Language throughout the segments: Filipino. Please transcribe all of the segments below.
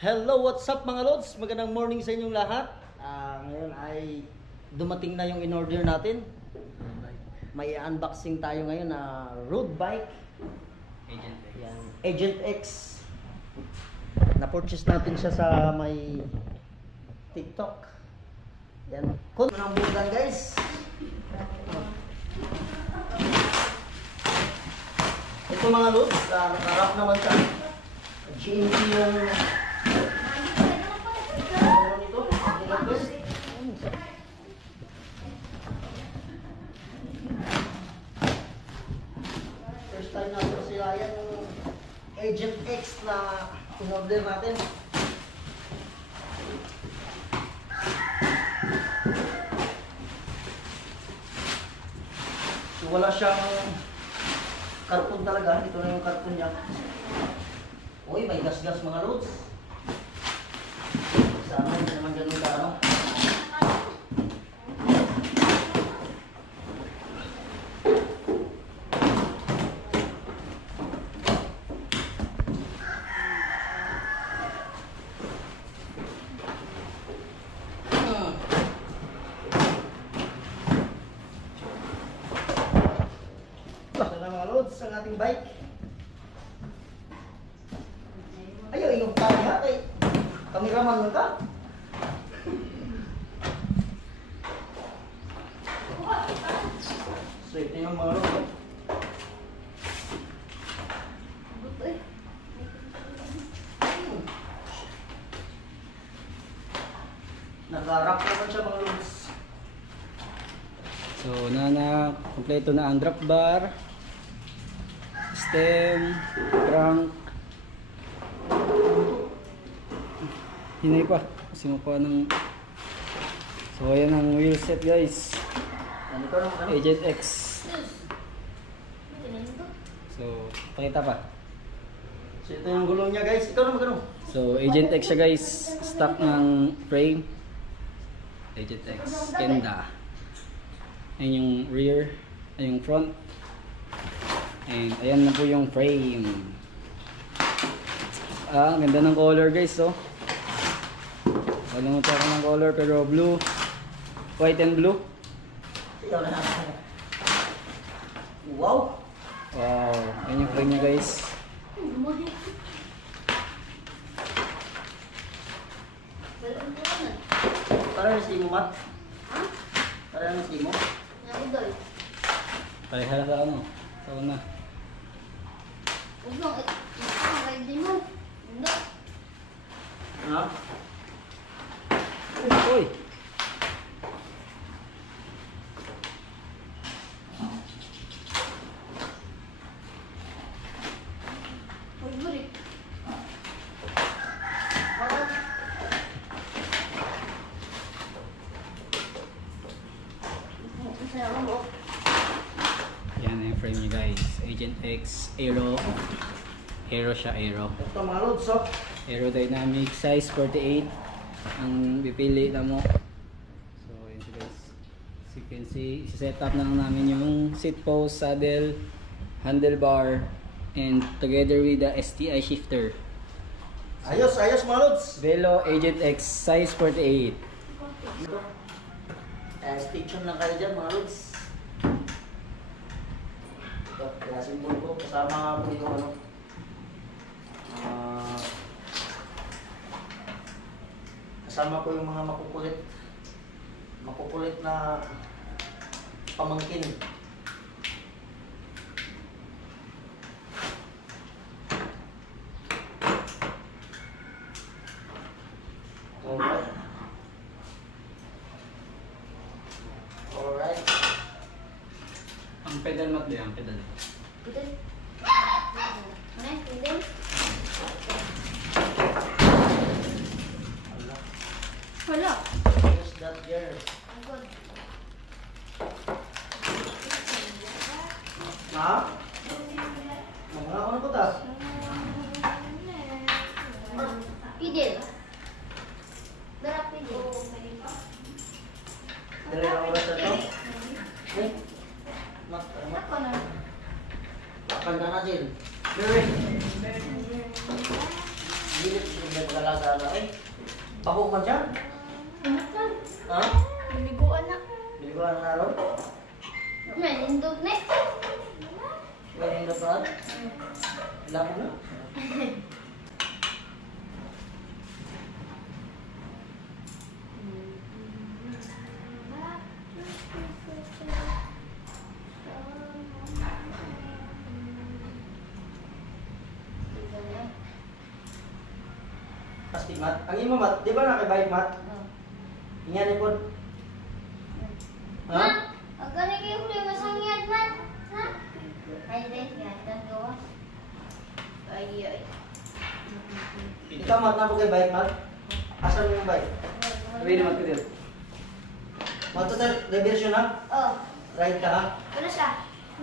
Hello, what's up mga lods? Magandang morning sa inyong lahat. Ngayon ay dumating na yung in-order natin. May unboxing tayo ngayon na road bike. Agent X. Yan, Agent X. Na-purchase natin siya sa may TikTok. Yan. Kung ng bulan guys. Ito mga lods, naka-wrap naman siya. GMT yung first time natin sila yan yung Agent X na in-order natin. So wala siyang karton talaga. Ito na yung karton niya. Uy, may gas-gas mga loads. Sana hindi naman ganun ka ano. Ito na mga loads ang ating bike. Ayaw, yung kaya kay kameraman mo ka. So ito yung mga load. Naka-wrap naman siya mga loads. So, kompleto na ang drop bar, stem, crank. Hinay pa. Kasi mo pa ng... So, ayan ang wheel set guys. Ano ito ano? Agent X. So, pakita pa. So ito yung gulong niya guys. Ikaw na magano. So, Agent X siya guys. Stock ng frame. Agent X. Kenda. Ayan yung rear. Ayan yung front. And ayan na po yung frame. Ang ganda ng color guys, oh. Walang utara ng color pero blue. White and blue. Ikaw na. Wow. Wow. Ayan yung frame niya guys. Para na mo mat. Para na mo. Pareha na sa ano. Sa una. Ha? Uy! Yan yung frame niya guys. Agent X Aero. Aero siya, Aero. Ito mga loads oh. Aerodynamic size 48 ang pipili na mo. So yun siya guys. As you can see, set up na lang namin yung seat post, saddle, handlebar, and together with the STI shifter. Ayos, ayos mga loads. Velo Agent X size 48. Stay tuned lang kayo dyan mga loads. Ito, kaya simbol ko. Kasama po yung ano. Kasama ko yung mga makukulit na pamangkin. Alright. Alright. Ang pedal mat din, ang pedal. Wala. Who's that girl? Ha? Mga ano ko ta? Pidel. Darap pidel. Dali ang oras na to? Eh? Ako na. Akan na natin. Gilip, gilip Dalaga na eh. Bako man siya? Anak na. Ha? Naliguan na. Biliguan na naroon? May nindog na. May hindot na? Labo na? Pasti mat. Ang imo mat, di ba nakibike mat? Ingat ni pod. Ha? Ha? Ang galing kayo ulit masangyad man. Ha? Ay, din. Yan, gawa. Ay. Ikaw mat na po kay bike mat? Asan mo yung bike? Sabi naman ko dito. Mat to tayo, diversion ha? Oh, Ride ka ha? ano siya?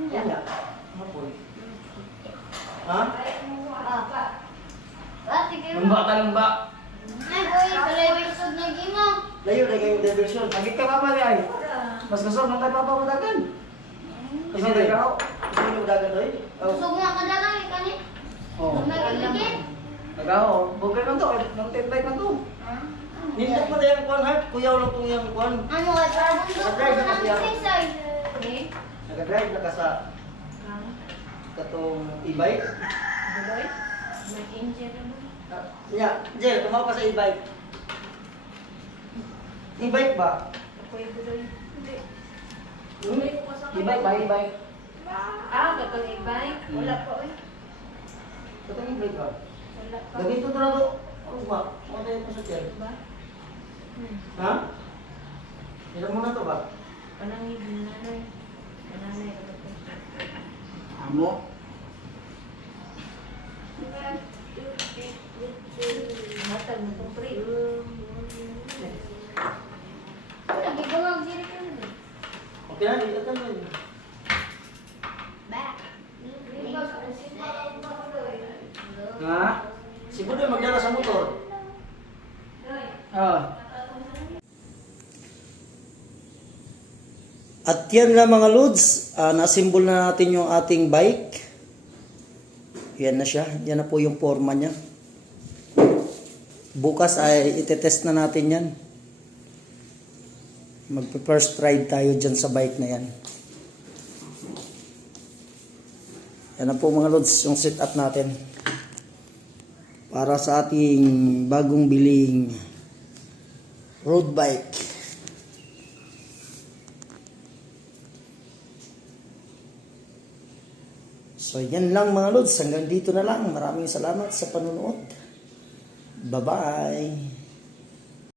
Iya. Mapoy. Ha? Ate kayo. Lumba ka lumba. Ay, boy, kalay may usod na gimo. Layo na kayong diversion. Agit ka papa di ay. Mas gusto nang kay papa mo dagan. Kasi di ka. Gusto mo yung dagan doy? Usog nga ka na lang, ikani. Oh. Magigigit. Nagaw, bugay man to, nang tentay man to. Nindot mo na yung kwan ha? Kuyaw lang kung yung kwan. Ano, ay parang bundok ko Nag-drive na na siya. ng saysay. Eh? Nag-drive na ka sa katong e-bike. Buloy? May injury naman. Yeah, Jel, kumaw ka sa e-bike. E-bike ba? Ako yung buloy. Hindi. Hmm? E-bike ba, e-bike? Katong e-bike? Wala pa, oy. Katong e-bike ba? Wala pa. Gagito na to. Ano ba? Ano tayo pa sa Jel? Ba? Ha? Ilan mo na to ba? Panangin, nanay. Nanay, ano to? Amo. Matag mo itong pre. Nagigawag diri ka na. Okay na, dito ka na. Back. Ha? Si Budoy magdala sa motor. Oh. At yan na mga loads, nasimbol na natin yung ating bike. Yan na siya, yan na po yung forma niya. Bukas ay itetest na natin yan. Magpe-first ride tayo dyan sa bike na yan. Yan na po mga loads, yung setup natin. Para sa ating bagong biling road bike. So yan lang mga lods, hanggang dito na lang. Maraming salamat sa panunood. Bye-bye!